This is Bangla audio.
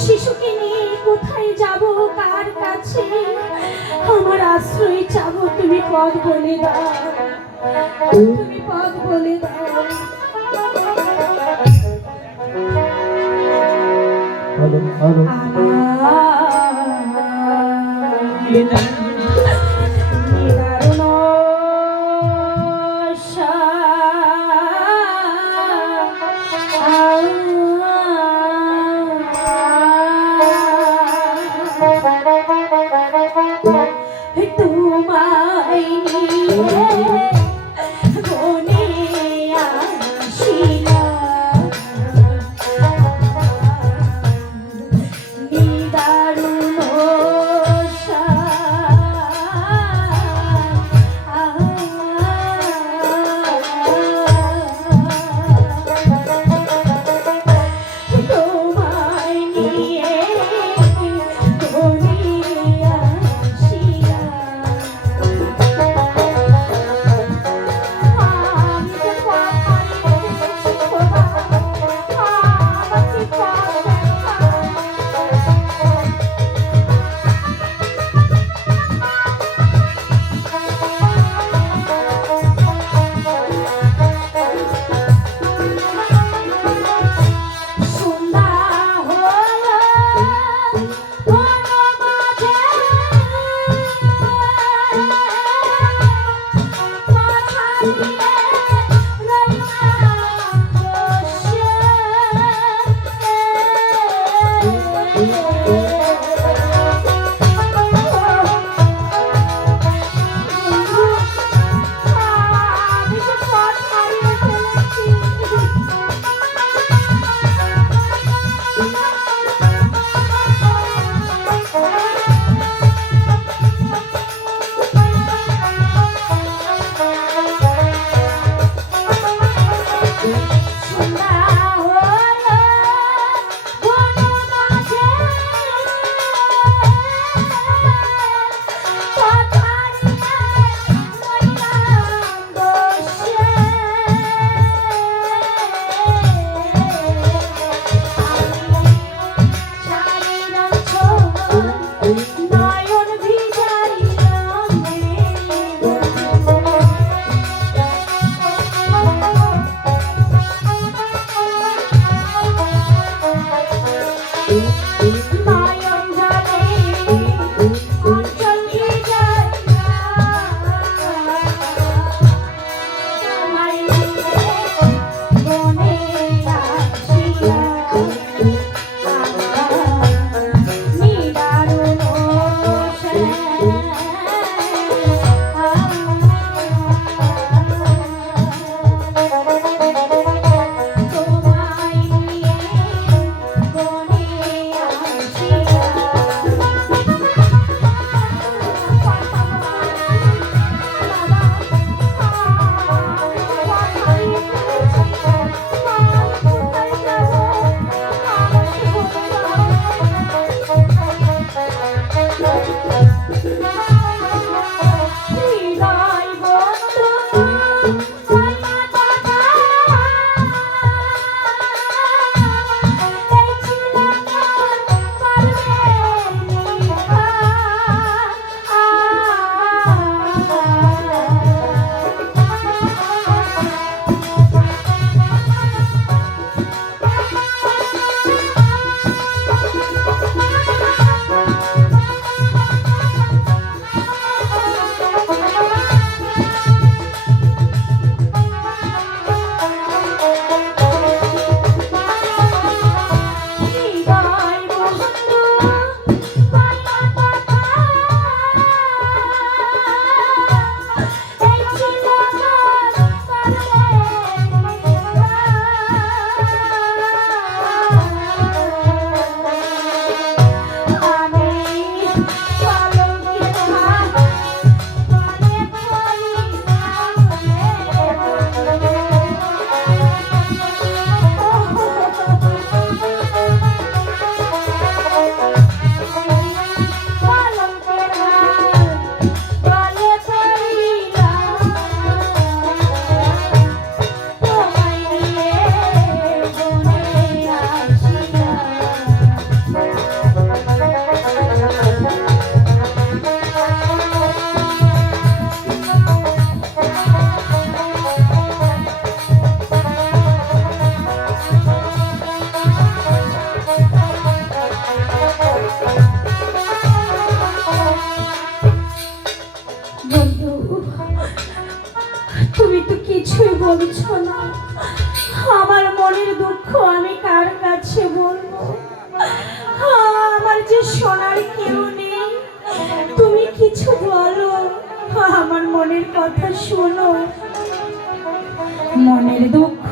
শিশুকে নিয়ে কোথায় যাব কার কাছে? আমার আশ্রয় চাবো তুমি পথ বলে দাও। তুমি পথ বলে দাও। হ্যালো তোমায় নিয়ে আমরা না? আমার মনের দুঃখ আমি কার কাছে বলব? আমার যে সোনার কেউ নেই, তুমি কিছু বলো? আমার মনের কথা শোনো। মনের দুঃখ